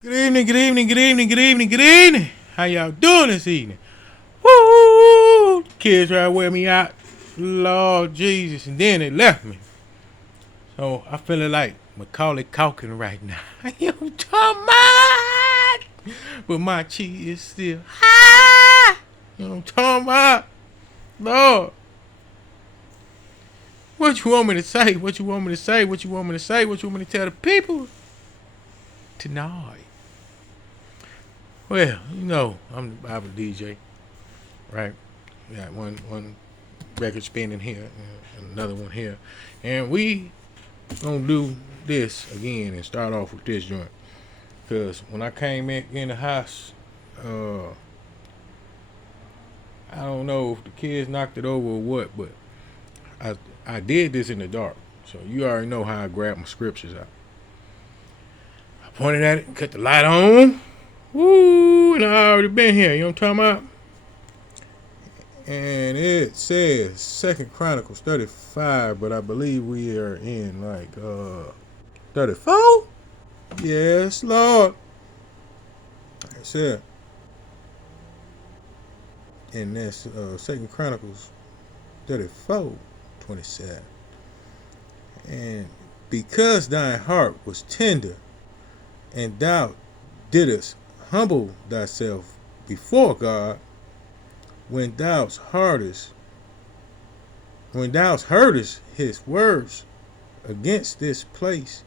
Good evening, good evening, good evening, good evening, good evening. How y'all doing this evening? Woo! Kids try to wear me out. Lord Jesus. And then they left me. So I feeling like Macaulay Culkin right now. You talking about? But my cheek is still high. You know what I'm talking about? Lord. What you want me to say? What you want me to say? What you want me to say? What you want me to tell the people tonight? Well, I'm the Bible DJ, right? We got one record spinning here and another one here, and we gonna do this again and start off with this joint. Cause when I came in the house, uh, I don't know if the kids knocked it over or what, but I I did this in the dark, so you already know how I grab my scriptures out. I pointed at it, and cut the light on. Woo, and I already been here. You know what I'm talking about? And it says Second Chronicles 35, but I believe we are in like 34. Yes, Lord. It said, and that's Second Chronicles 34:27. And because thine heart was tender, and thou didst humble thyself before God, when thou heardest his words against this place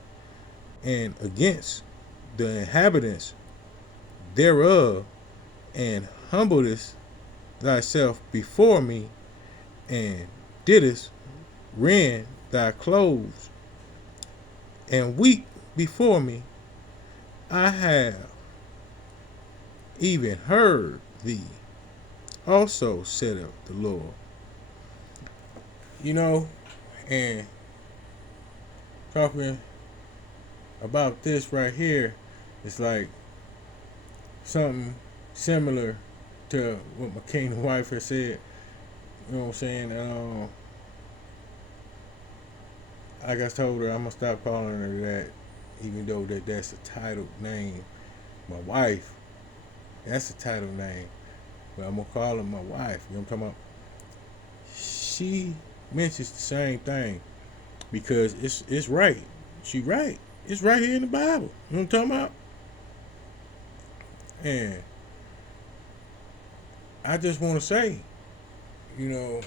and against the inhabitants thereof, and humbledest thyself before me, and didst rend thy clothes, and weep before me, I have even heard thee. Also said the Lord. You know, and talking about this right here, it's like something similar to what my king wife has said. You know what I'm saying? I got told her I'm gonna stop calling her that, even though that's a titled name. My wife, that's a title name, but I'm gonna call her my wife. You know what I'm talking about? She mentions the same thing because it's right. She right. It's right here in the Bible. You know what I'm talking about? And I just want to say, you know,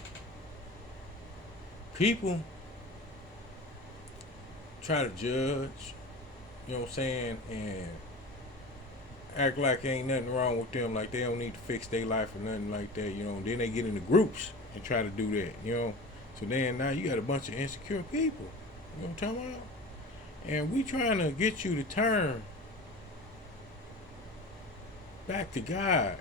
people try to judge, you know what I'm saying, and act like ain't nothing wrong with them, like they don't need to fix their life or nothing like that, you know. And then they get into groups and try to do that, you know. So then now you got a bunch of insecure people, you know what I'm talking about? And we trying to get you to turn back to God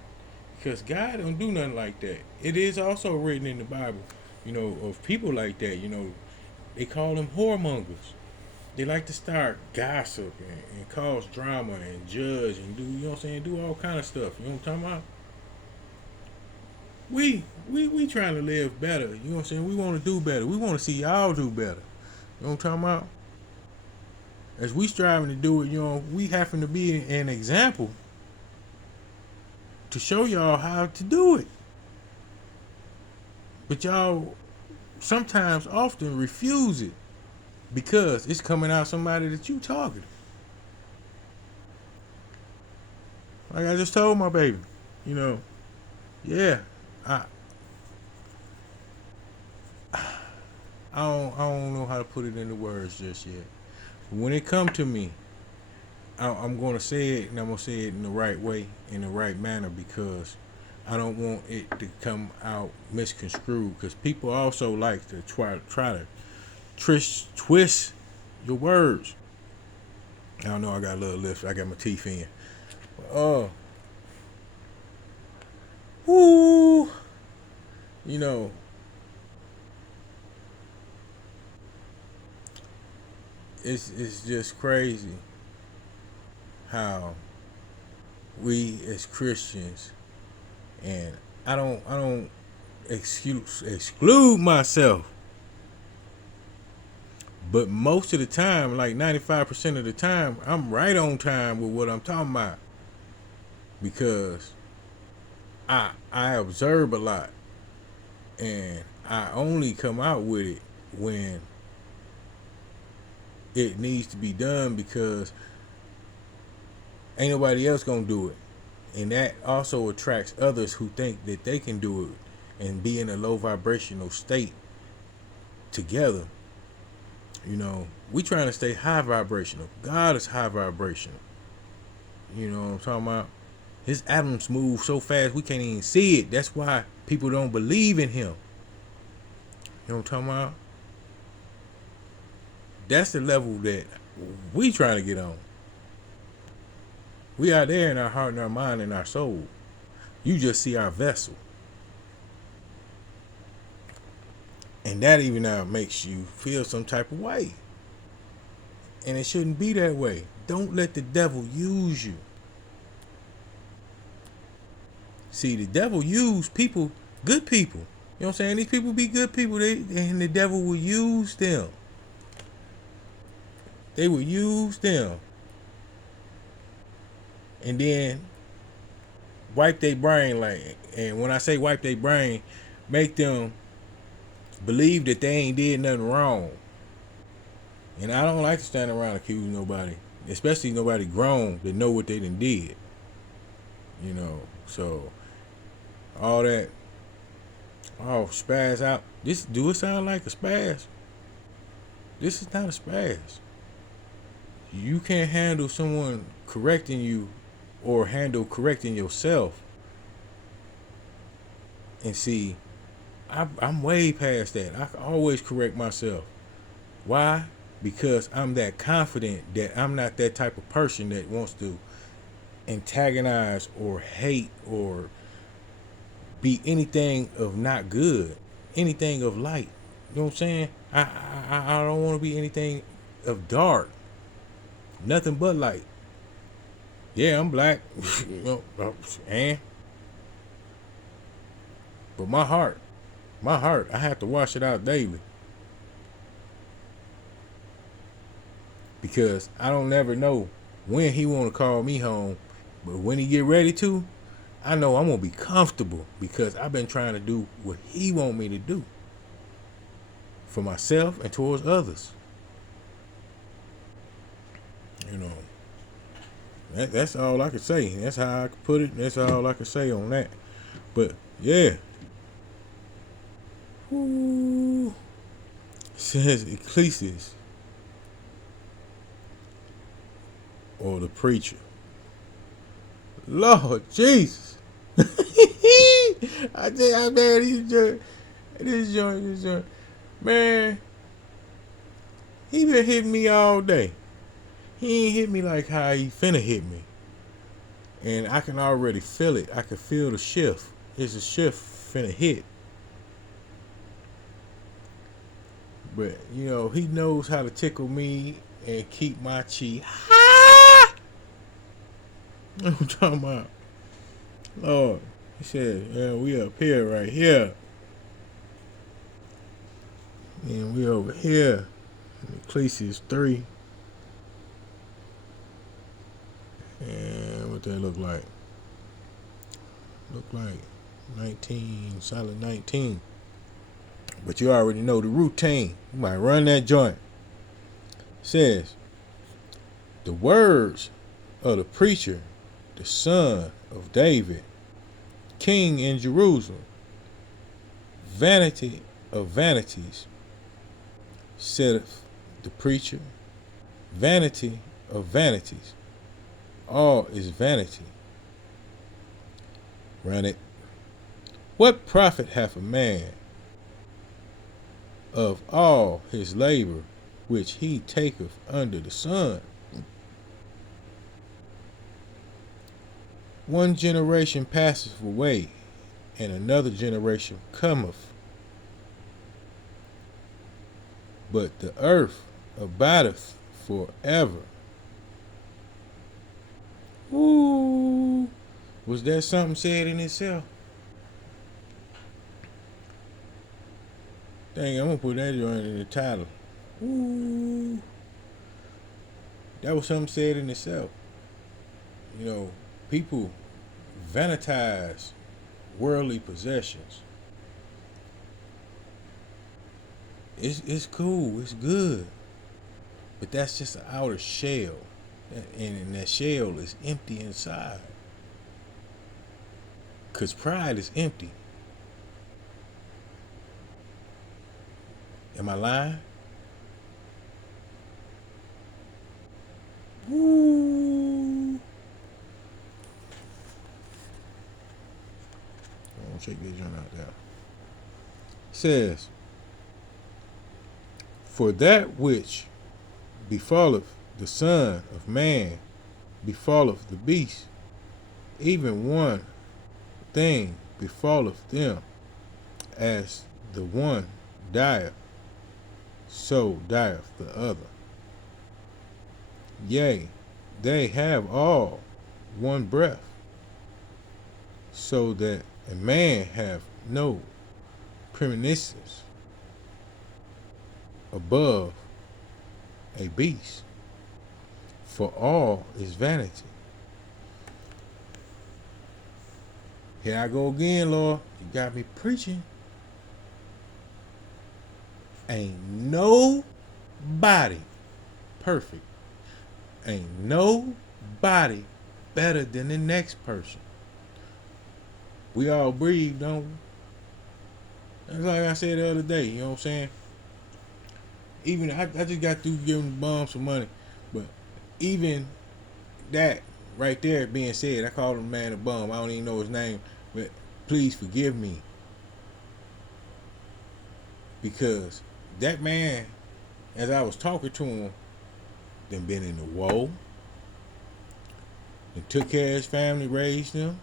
because God don't do nothing like that. It is also written in the Bible, you know, of people like that, you know, they call them whoremongers. They like to start gossip and cause drama and judge and do, you know what I'm saying, do all kind of stuff. You know what I'm talking about? We trying to live better. You know what I'm saying? We want to do better. We want to see y'all do better. You know what I'm talking about? As we striving to do it, you know, we having to be an example to show y'all how to do it. But y'all sometimes often refuse it because it's coming out somebody that you target. Like I just told my baby, you know, yeah, I I don't know how to put it into words just yet. But when it come to me, I'm gonna say it, and I'm gonna say it in the right way, in the right manner, because I don't want it to come out misconstrued. Because people also like to try to twist your words. I don't know. I got a little lift. I got my teeth in. Oh, whoo! You know, it's just crazy how we as Christians, and I don't exclude myself, But most of the time, like 95% of the time, I'm right on time with what I'm talking about because I observe a lot and I only come out with it when it needs to be done because ain't nobody else gonna do it. And that also attracts others who think that they can do it and be in a low vibrational state together. You know, we trying to stay high vibrational. God is high vibrational. You know what I'm talking about? His atoms move so fast we can't even see it. That's why people don't believe in him. You know what I'm talking about? That's the level that we trying to get on. We out there in our heart and our mind and our soul. You just see our vessel. And that even now makes you feel some type of way. And it shouldn't be that way. Don't let the devil use you. See, the devil use people, good people. You know what I'm saying? These people be good people, and the devil will use them. They will use them. And then wipe their brain like, and when I say wipe their brain, make them believe that they ain't did nothing wrong. And I don't like to stand around accusing nobody, especially nobody grown that know what they done did. You know, so all that, oh, spaz out. Do it sound like a spaz? This is not a spaz. You can't handle someone correcting you or handle correcting yourself. And see, I'm way past that. I can always correct myself. Why? Because I'm that confident that I'm not that type of person that wants to antagonize or hate or be anything of not good, anything of light. You know what I'm saying? I don't want to be anything of dark. Nothing but light. Yeah, I'm black. You know, and but my heart, I have to wash it out daily. Because I don't never know when he want to call me home. But when he get ready to, I know I'm going to be comfortable because I've been trying to do what he want me to do for myself and towards others. You know, that's all I can say. That's how I can put it. That's all I can say on that. But yeah. Ooh. Says Ecclesiastes or the preacher. Lord Jesus. I tell you, man, this joint. Man, he been hitting me all day. He ain't hit me like how he finna hit me. And I can already feel it. I can feel the shift. It's a shift finna hit. But, you know, he knows how to tickle me and keep my chi high. I'm talking about. Lord. He said, yeah, we up here right here. And we over here. Ecclesiastes 3. And what that look like? Look like 19, solid 19. But you already know the routine. You might run that joint. It says, the words of the preacher, the son of David, king in Jerusalem, vanity of vanities, saith the preacher, vanity of vanities. All is vanity. Run it. What profit hath a man of all his labor which he taketh under the sun? One generation passeth away, and another generation cometh. But the earth abideth forever. Ooh, was that something said in itself? Dang, I'm gonna put that joint in the title. Ooh, that was something said in itself. You know, people vanitize worldly possessions. It's cool, it's good, but that's just an outer shell, and that shell is empty inside. Cause pride is empty. Am I lying? Woo! I'm gonna check this joint out there. It says, "For that which befalleth the Son of Man befalleth the beast, even one thing befalleth them, as the one dieth, so dieth the other. Yea, they have all one breath, so that a man have no preeminence above a beast, for all is vanity." Here I go again, Lord. You got me preaching. Ain't nobody perfect. Ain't nobody better than the next person. We all breathe, don't we? That's like I said the other day, you know what I'm saying? Even I just got through giving the bum some money, but even that right there being said, I called him man a bum. I don't even know his name, but please forgive me, because that man, as I was talking to him, then been in the woe, then took care of his family, raised them,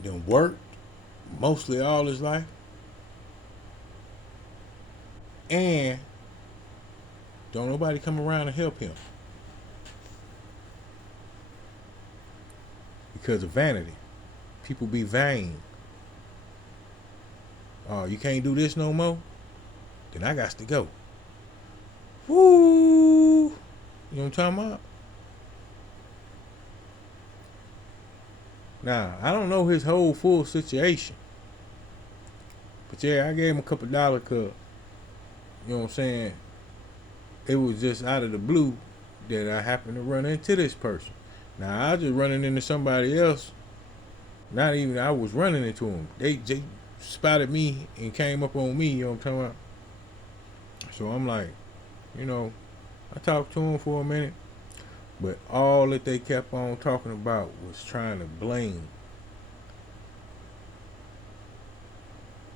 then worked mostly all his life, and don't nobody come around to help him because of vanity. People be vain. Oh, you can't do this no more? Then I got to go. Woo! You know what I'm talking about? Now, I don't know his whole full situation. But yeah, I gave him a couple $, cause, you know what I'm saying? It was just out of the blue that I happened to run into this person. Now, I was just running into somebody else. Not even I was running into them. They spotted me and came up on me, you know what I'm talking about? So I'm like, you know, I talked to him for a minute, but all that they kept on talking about was trying to blame.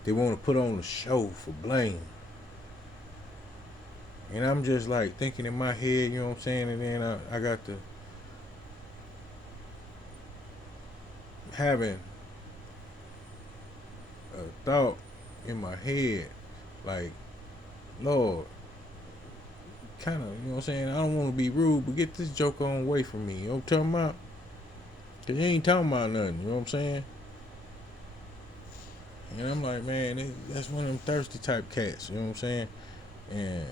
They want to put on a show for blame. And I'm just like thinking in my head, you know what I'm saying? And then I got to having a thought in my head, like, Lord, kind of, you know what I'm saying? I don't want to be rude, but get this joker on away from me. You know what I'm talking about? Because he ain't talking about nothing, you know what I'm saying? And I'm like, man, that's one of them thirsty type cats, you know what I'm saying? And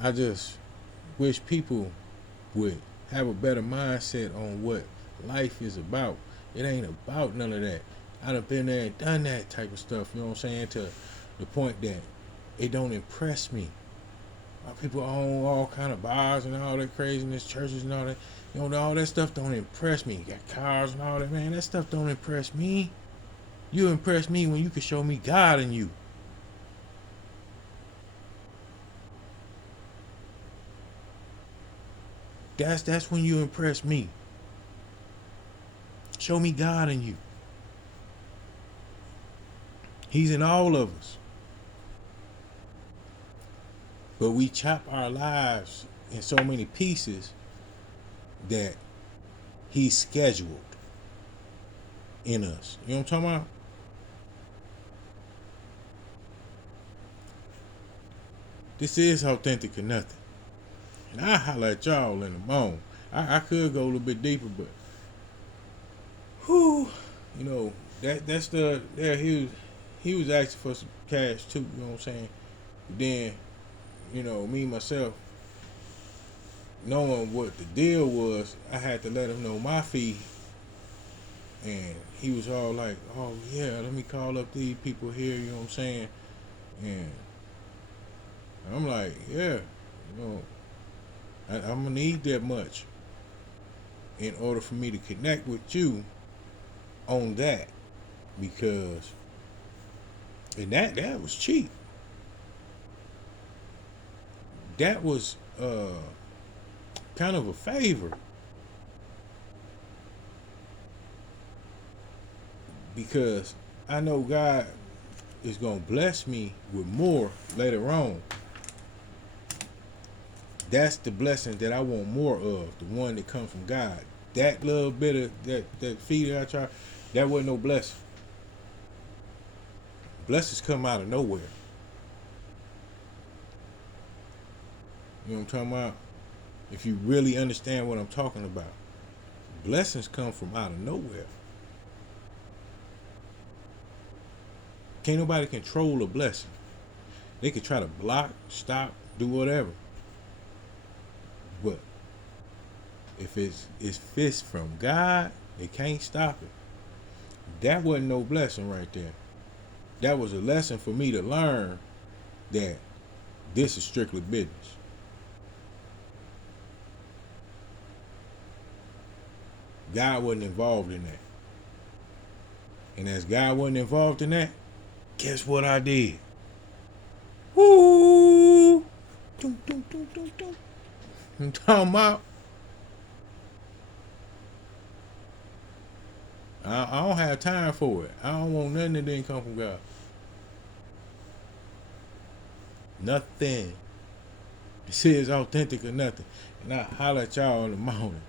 I just wish people would have a better mindset on what life is about. It ain't about none of that. I done been there and done that type of stuff, you know what I'm saying, to the point that it don't impress me. People own all kind of bars and all that craziness, churches and all that. You know, all that stuff don't impress me. You got cars and all that, man. That stuff don't impress me. You impress me when you can show me God in you. That's when you impress me. Show me God in you. He's in all of us. But we chop our lives in so many pieces that he's scheduled in us. You know what I'm talking about? This is authentic or nothing. And I holler at y'all in the morning. I could go a little bit deeper, but whew, you know, that's the there he was asking for some cash too. You know what I'm saying? Then, me myself, knowing what the deal was, I had to let him know my fee. And he was all like, "Oh yeah, let me call up these people here." You know what I'm saying? And I'm like, "Yeah, I'm gonna need that much in order for me to connect with you on that, because and that was cheap. That was kind of a favor, because I know God is gonna bless me with more later on. That's the blessing that I want more of, the one that comes from God. That little bit of that fee that I try, that wasn't no blessing. Blessings come out of nowhere. You know what I'm talking about? If you really understand what I'm talking about, blessings come from out of nowhere. Can't nobody control a blessing. They could try to block, stop, do whatever. But if it's from God, they can't stop it. That wasn't no blessing right there. That was a lesson for me to learn that this is strictly business. God wasn't involved in that. And as God wasn't involved in that, guess what I did? Woo! Dum, dum, dum, dum, dum. I'm talking about, I don't have time for it. I don't want nothing that didn't come from God. Nothing. It says authentic or nothing. And I holler at y'all in the morning.